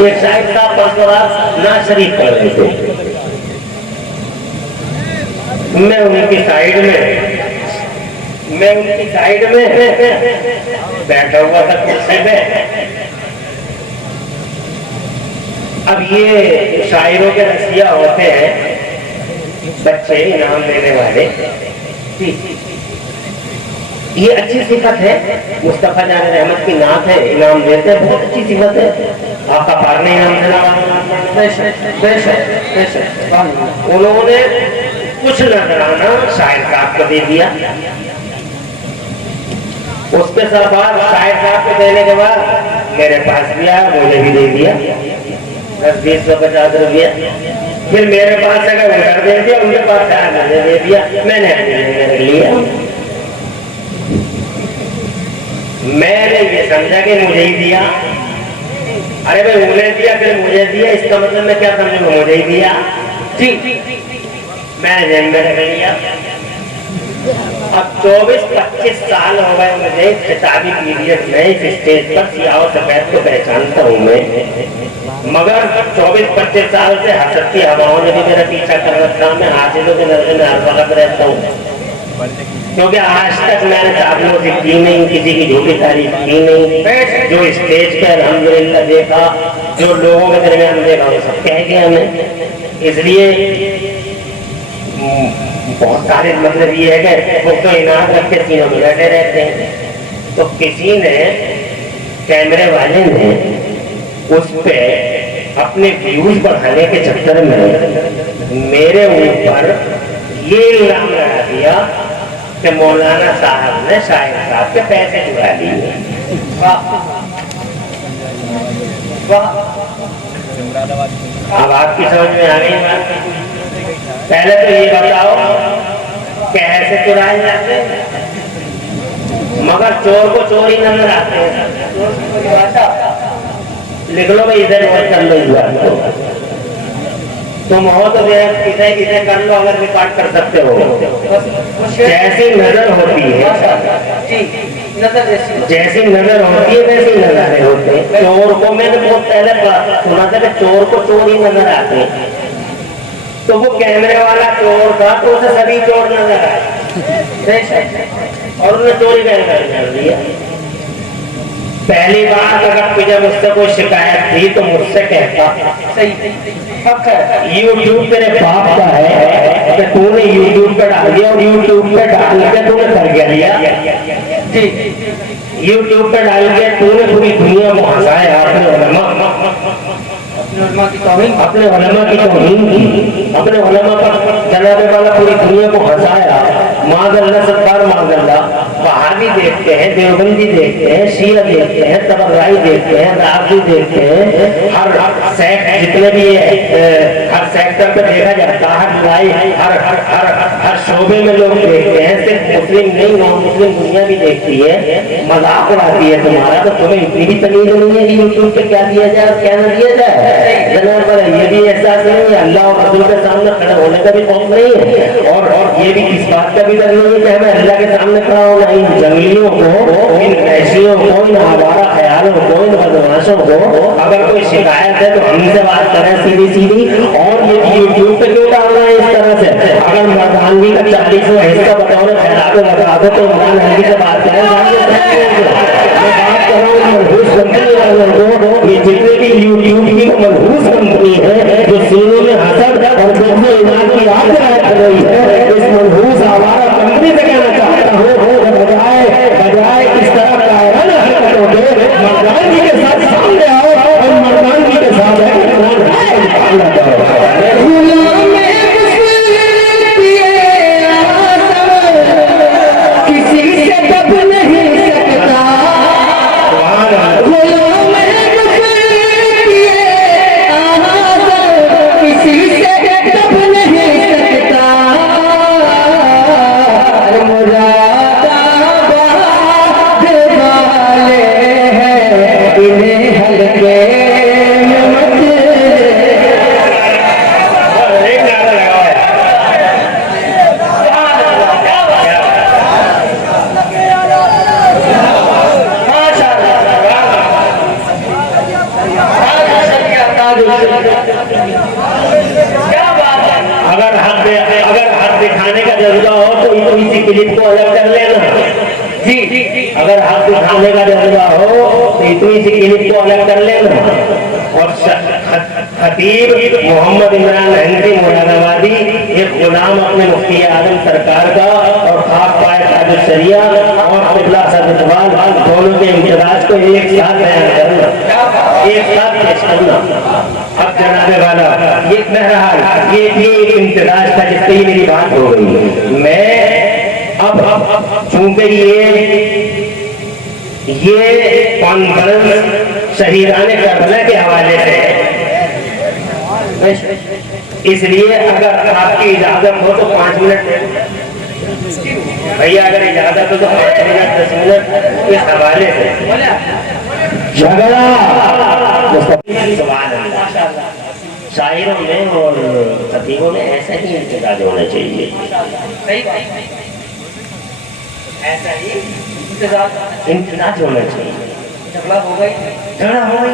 एक शायर साहब परसों ना शरीफ कर रहे थे, मैं उनकी साइड में बैठा हुआ था कुर्सी पे। अब ये शायरों के रसिया होते हैं बच्चे इनाम देने वाले, ये अच्छी सिफत है। मुस्तफा जान रहमत की नात है, इनाम देते हैं, बहुत अच्छी सिफत है। आका पार ने इनाम दिला, उन्होंने कुछ नजराना शायर साहब को दे दिया। उसके बाद शायर साहब को देने के बाद मेरे पास भी आया, मुझे भी दे दिया 10, 20, 50 रुपया। फिर मेरे पास अगर उधर दे दिया, उनके पास आया, मुझे दे दिया, मैंने लिया। मैंने ये समझा कि मुझे ही दिया। अरे भाई उन्हें दिया फिर मुझे दिया, इसका मतलब मैं क्या समझूंगा, मुझे ही दिया जी। मैंने जेब में रख लिया। अब 24-25 साल हो गए मुझे खिताबी पीरियड में इस स्टेज पर सियाह और सफेद को पहचानता हूँ मैं, मगर 24-25 साल से हसती हवाओं ने भी मेरा पीछा कर रखा। मैं हाजिरों के नजर में हर वक्त रहता हूँ, क्योंकि आज तक मैंने साधनों से की नहीं, किसी की झूठी तारीफ की नहीं। जो स्टेज पे अल्हम्दुलिल्लाह देखा, जो लोगों के दरमियान देखा, वो सब कह गया मैं। इसलिए बहुत सारे मतलब ये है कि वो तो इनाम रख के तीनों बैठे रहते हैं। तो किसी ने, कैमरे वाले ने उस पे अपने व्यूज बढ़ाने के चक्कर में मेरे ऊपर ये इल्जाम लगा दिया कि मौलाना साहब ने शायर साहब के पैसे चुरा लिए। अब आपकी समझ में आ गई बात। पहले तो ये बताओ कैसे चुराए जाते हैं, मगर चोर को चोर ही नजर आते हैं। लिख लो भाई, इधर कर लो, तुम हो तो किसे किसे कर लो, अगर रिकॉर्ड कर सकते हो। जैसी नजर होती है, जैसी नजर होती है वैसी नजारे होते हैं। चोर को मैंने बहुत पहले सुना था कि चोर को चोर ही नजर आते हैं। तो वो कैमरे वाला चोर था, तो उसे सभी चोर नजर आए और उन्हें चोरी कर दिया। पहली बात, अगर जब मुझसे कोई शिकायत थी तो मुझसे कहता, यूट्यूब तेरे बाप का है कि तूने यूट्यूब पे डाल दिया, और यूट्यूब पे डाल के तूने कर लिया जी। यूट्यूब पे डाल के तूने पूरी दुनिया को हंसाया, अपने उलमा की तौहीन की, अपने उलमा पर जनाबे वाला पूरी दुनिया को हंसाया। माज़अल्लाह सरकार माज़अल्लाह, वहाबी देखते हैं, देवबंदी देखते हैं, शिया देखते हैं, तबर्राई देखते हैं, राफ़ज़ी देखते हैं, हर सेक्ट जितने भी हर सेक्टर पे देखा जाता है, हर लाई हर शोबे में लोग देखते हैं। सिर्फ मुस्लिम नहीं, नॉन मुस्लिम दुनिया भी देखती है, मजाक उड़ाती है तुम्हारा। तो तुम्हें इतनी भी तमीज़ नहीं है कि यूट्यूब पे क्या दिया जाए और क्या न दिया जाए। जनाब ये भी एहसास नहीं है, अल्लाह और रसूल के सामने खड़े होने का भी खौफ नहीं है, और ये भी इस बात का भी डर नहीं है कि हमें अल्लाह के सामने खड़ा होना। इन जंगलियों को, इन वैशियों को, इन आवारा ख्यालों को, इन बदमाशों को अगर कोई शिकायत है तो हमसे बात करें सीधी। और ये यूट्यूब पे क्यों डालना है इस तरह से? अगर मर्दानगी का 40वां हिस्सा बताओ ना खैरात लगा दो तो मर्दानगी से बात करें। ये जितने भी यूट्यूब की मनहूस कंपनी है, जो सीनों में हसद और दुश्मन ईमान की आग लगा रही है, इस मनहूस आवारा कंपनी से कहना चाहता हूँ, बजाय इस तरह कायराना हरकतों के मर्दानगी के साथ सामने आओ और मर्दानगी के साथ मुकाबला करो। किसी से क्या बात है। अगर हाथ दिखाने का जज्बा हो तो इसी क्लिप को अलग कर लेना जी। अगर हाथ दिखाने का जज्बा हो तो इसी क्लिप को अलग कर लेना। और खतीब मोहम्मद इमरान हंसी मुरादाबादी एक गुलाम अपने मुफ्ती आजम सरकार का और खाक पाए ताज शरिया और किबला सद इकबाल दोनों के इम्तियाज को एक साथ बयान करना, एक साथ पेश करना। अब जनाबे वाला ये बहरहाल ये एक इम्तियाज था जिससे ही मेरी बात हो गई। मैं अब चूंकि ये कॉन्फ्रेंस शहीदाने करबला के हवाले से, इसलिए अगर आपकी इजाजत हो तो 5 मिनट भैया, अगर इजाजत हो तो 5 मिनट 10 मिनट इस हवाले से झगड़ा शायरों में और खतीबों में ऐसा ही इंतजाज होना चाहिए, ऐसा ही इंतजाज होना चाहिए। झगड़ा होगा ही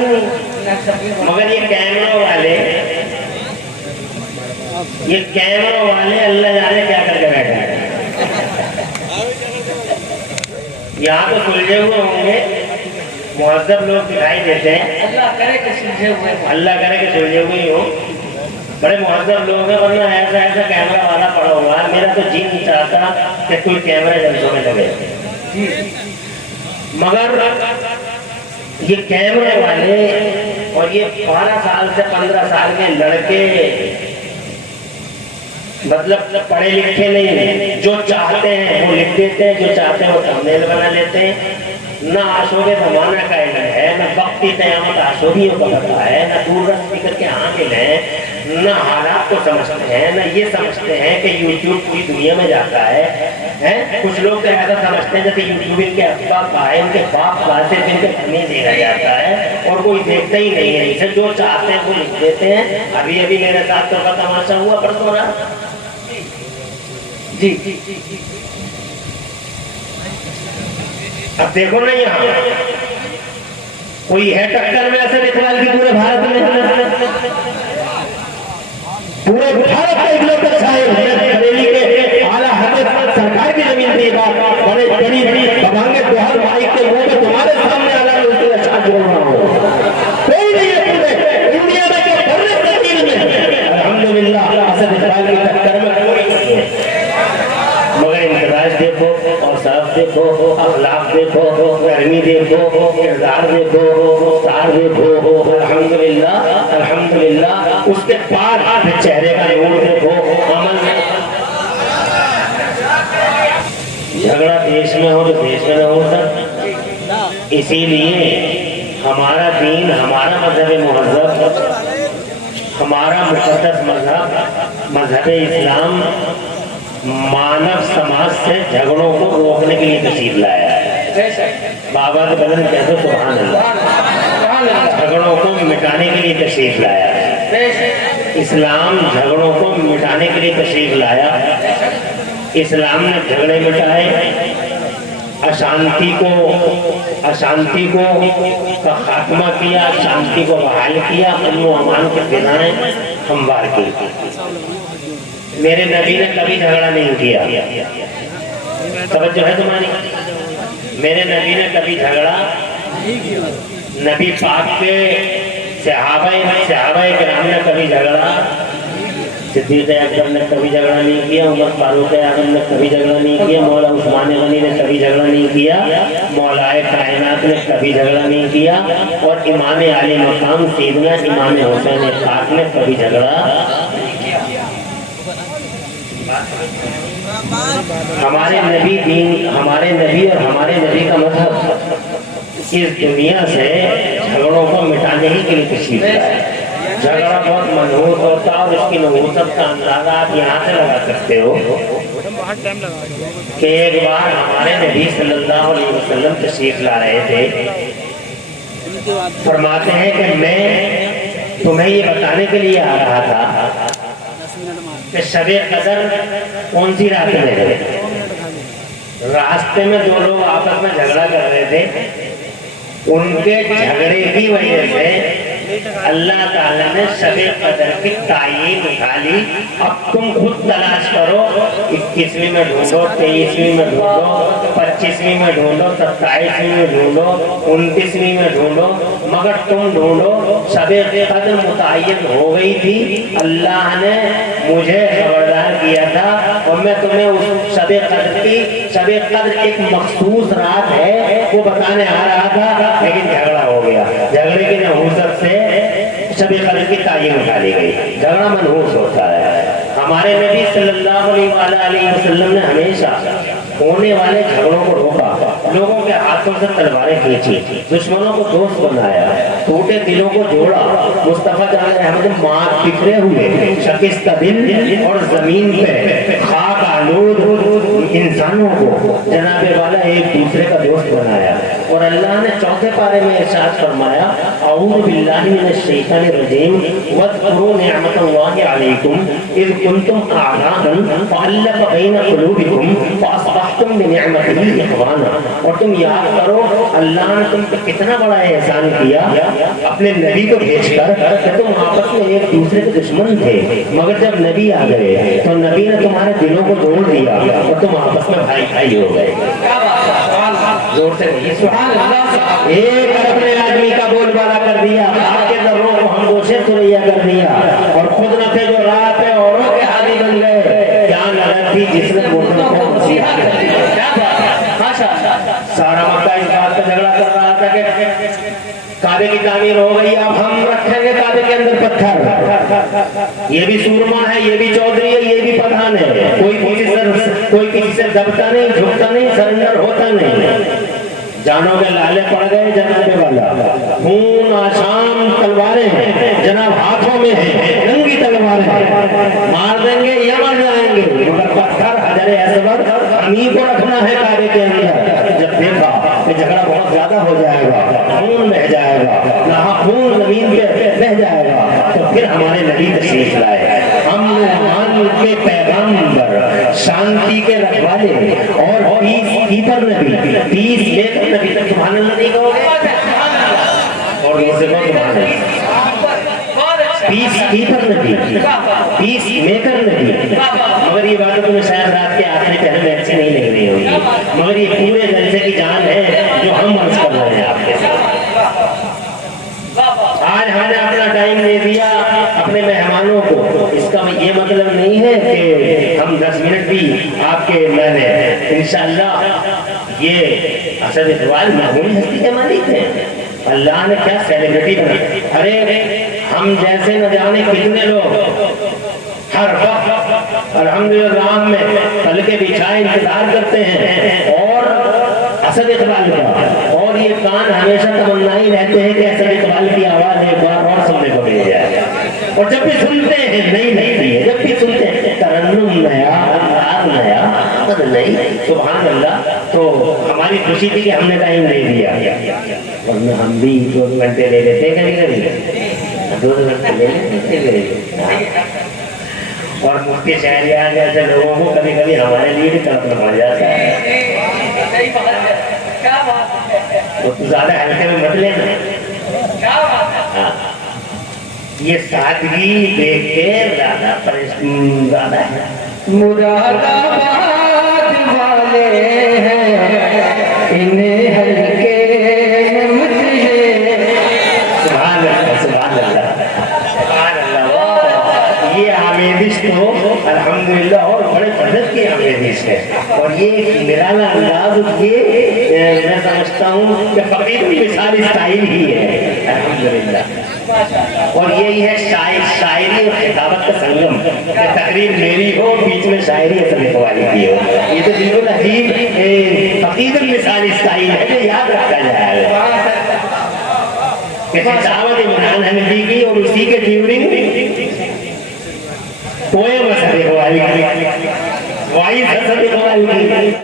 नहीं। मगर ये कैमरों वाले अल्लाह जाने क्या करके बैठे हैं। यहाँ तो सुलझे हुए होंगे, मुहज्जब लोग दिखाई देते हैं, अल्लाह करे कि सुलझे हुए हो, बड़े मुहज्जब लोग हैं, वरना ऐसा कैमरा वाला पड़ा हुआ है। मेरा तो जी नहीं चाहता कि कोई कैमरा जल्दों में लगे, मगर ये कैमरे वाले और ये 12 साल से 15 साल के लड़के मतलब पढ़े लिखे नहीं, जो चाहते हैं वो लिख देते हैं, जो चाहते हैं वो थंबनेल बना लेते हैं। न आशोगे जमाना का इल्म है, न वक्ती क़यामत आशोगियों का पता है, न दूरदर्श फिक्र के आंखें हैं, न हालात को समझते हैं, न ये समझते हैं कि यूट्यूब पूरी दुनिया में जाता है। कुछ लोग तो ऐसा समझते हैं जैसे यूट्यूब इनके अब्बा का है, इनके बाप का, सिर्फ इनके घर में देखा जाता है और कोई देखता ही नहीं है। इसे जो चाहते हैं वो लिख देते हैं। अभी अभी मेरे साथ तो का तमाशा हुआ परसों रात जी। अब देखो ना, यहाँ कोई है टक्कर में ऐसे इकबाल की पूरे भारत में, पूरे भारत में इकलौता शायर बरेली के आला हजरत सरकार की जमीन थी। बड़े बड़ी बबांगे दोहर माइक के मुंह में तुम्हारे सामने आला उसके अच्छा बोल रहा हूँ, कोई नहीं है पूरे इंडिया में के बड़े तरीके में अल्हम्दुलिल्लाह असद इकबाल की टक्कर में कोई नहीं है। मगर इंतजाज देखो और साफ देखो, अखलाक देखो, गर्मी देखो, किरदार देखो, रफ्तार देखो, अल्हम्दुलिल्लाह अल्हम्दुलिल्लाह। उसके बाद चेहरे का नूर देखो, अमल में। झगड़ा देश में हो तो देश में न हो सर। इसीलिए हमारा दीन, हमारा मजहब मुहज़्ज़ब, हमारा मुक़द्दस मजहब इस्लाम मानव समाज से झगड़ों को रोकने के लिए तशरीफ लाया है। बाबा के बदन कहते सुभान अल्लाह। झगड़ों को मिटाने के लिए तशरीफ लाया है। इस्लाम झगड़ों को मिटाने के लिए तशरीफ लाया। इस्लाम ने झगड़े मिटाए, अशांति को का खात्मा किया, शांति को बहाल किया, अमन व अमान के बिनाए हमवार की। मेरे नबी ने कभी झगड़ा नहीं किया, तवज्जो है तुम्हारी। मेरे नबी ने कभी झगड़ा, नबी पाक के सहाबाए किराम ने कभी झगड़ा, सिद्दीक़ अकबर ने कभी झगड़ा नहीं किया, उमर फारूक आज़म ने कभी झगड़ा नहीं किया, मौला उस्मान गनी ने कभी झगड़ा नहीं किया, मौलाए कायनात ने कभी झगड़ा नहीं किया, और इमाम आली मकाम सैयदना इमाम हुसैन पाक ने कभी झगड़ा। हमारे नबी और हमारे नबी का मजहब इस दुनिया से झगड़ों को मिटाने ही के लिए तशरीफ लाया है। झगड़ा बहुत मनहूस होता है और इसकी नहूसत का अंदाजा आप यहाँ से लगा सकते हो कि एक बार हमारे नबी सल्लल्लाहु अलैहि वसल्लम तशरीफ ला रहे थे। फरमाते हैं कि मैं तुम्हें ये बताने के लिए आ रहा था कि शबे कदर कौन सी रात में है। रास्ते में दो लोग आपस में झगड़ा कर रहे थे, उनके झगड़े की वजह से अल्लाह ताला ने शबे कदर की तायीन निकाली। अब तुम खुद तलाश करो, 21वीं में ढूंढो, 23वीं में ढूंढो, 25वीं में ढूंढो, 27वीं में ढूंढो, 29वीं में ढूंढो, मगर तुम ढूंढो शबे कदर मुतय्यन हो गई थी। अल्लाह ने मुझे खबरदार किया था और मैं तुम्हें उस शबे कद्र एक मखसूस रात है वो बताने आ रहा था, लेकिन झगड़ा हो गया। झगड़े की नहूसत से शबे कद्र की तायीन उठाली गई। झगड़ा मनहूस होता है। हमारे नबी सल्लल्लाहु अलैहि वसल्लम ने हमेशा होने वाले झगड़ों को रोका, लोगों के हाथों से तलवारें खींची, दुश्मनों को दोस्त बनाया, टूटे दिलों को जोड़ा। मुस्तफा अहमद मार बिखरे हुए शकिस्ता दिल और जमीन पे खाक आलूद इंसानों को जनाबे वाला एक दूसरे का दोस्त बनाया। और अल्लाह ने चौथे पारे में इरशाद फरमाया, अऊज़ु बिल्लाहि मिनश शैतानिर रजीम वज़कुरू निअमतल्लाहि अलैकुम इज़ कुंतुम अअदाअन फ़अल्लफ़ बैन क़ुलूबिकुम फ़अस्बहतुम बिनिअमतिही इख़वाना। और तुम याद करो अल्लाह ने तुम पे कितना बड़ा एहसान किया अपने नबी को भेजकर कि तुम आपस में एक दूसरे के दुश्मन थे, मगर जब नबी आ गए तो नबी ने तुम्हारे दिलों को जोड़ दिया और तुम आपस में भाई भाई हो गए। जोर से एक अपने आदमी का बोलबाला कर दिया, आपके दर्रों को हम गोशे सुरैया कर दिया और खुद न थे जो राह पे औरों के हादी बन गए। क्या नजर थी जिसने मोहम्मद को मसीहा कर दिया। सारा मक्का इस बात पे झगड़ा कर रहा था कि काबे की तामीर हो गई, अब हम रखेंगे काबे के अंदर पत्थर। ये भी सूरमा है, ये भी चौधरी है, ये भी पठान है, कोई किसी से दबता नहीं, झुकता नहीं, सरेंडर होता नहीं। जानों के लाले पड़ गए जनाबे वाला, खून आशाम तलवारें जनाब हाथों में है, नंगी तलवारें, मार देंगे या मर जाएंगे, मगर पत्थर हजरे असवद हमी को रखना है काबे के अंदर। जब देखा कि झगड़ा बहुत ज्यादा हो जाएगा, खून बह जाएगा, खून जमीन पे बह जाएगा, तो फिर हमारे नबी तशरीफ लाए। हम लोग के पैगंबर, शांति के रखवाले और पीस कीपर नबी, पीस मेकर नबी, सुभान अल्लाह नहीं कहोगे और दूसरे को सुभान अल्लाह। पीस कीपर नबी, पीस मेकर नबी। मगर ये बात तुम्हें शायद रात के आखिरी पहले में अच्छी नहीं लग रही होगी, मगर ये पूरे जलसे की जान है जो हम अर्ज कर रहे हैं आपके साथ। आज हमने अपना टाइम दे दिया अपने मेहमानों को, इसका ये मतलब नहीं है कि हम 10 मिनट भी आपके मैंने इंशाअल्लाह। ये असद इकबाल मामूली हस्ती के मालिक हैं। अल्लाह ने क्या सेलिब्रिटी बना। अरे हम जैसे न जाने कितने लोग हर वक्त अल्हम्दुलिल्लाह में पल के बिछाए इंतजार करते हैं और असद इकबाल का, और ये कान हमेशा तमन्ना ही रहते हैं कि असद इकबाल की आवाज एक बार और सुनने को मिल जाए। और जब भी सुनते हैं नई लगती है, जब भी सुनते हैं तरन्नुम नया, अंदाज नया, नहीं सुभान अल्लाह। तो हमारी खुशी थी कि हमने टाइम दे दिया, वरना हम भी 2 घंटे ले लेते कभी कभी, 2 घंटे ले लेते। और मुफ्ती शहरियार जैसे लोगों को कभी कभी हमारे लिए भी तड़पना पड़ जाता है। वो तो ज्यादा हल्के में मत लेना। हाँ, ये सादगी देख के ज्यादा है। मुरादाबाद वाले हैं इन्हें हल्के में मत ले। सुभान अल्लाह, सुभान अल्लाह, सुभान अल्लाह। ये आमेदिश तो अल्हम्दुलिल्लाह और बड़े मदद की आमेदिश है। और ये निराला अंदाज, ये मैं समझता हूँ कि फकीर की मिसाल स्टाइल ही है अल्हम्दुलिल्लाह। और यही है शायरी और खिताबत का संगम। तकरीर मेरी हो, बीच में शायरी असद वाली की हो। ये तो बिल्कुल अजीब फकीर मिसाल स्टाइल है जो याद रखा जाएगा। दावत इमरान हनफी की और उसी के ड्यूरिंग पोएम असद वाली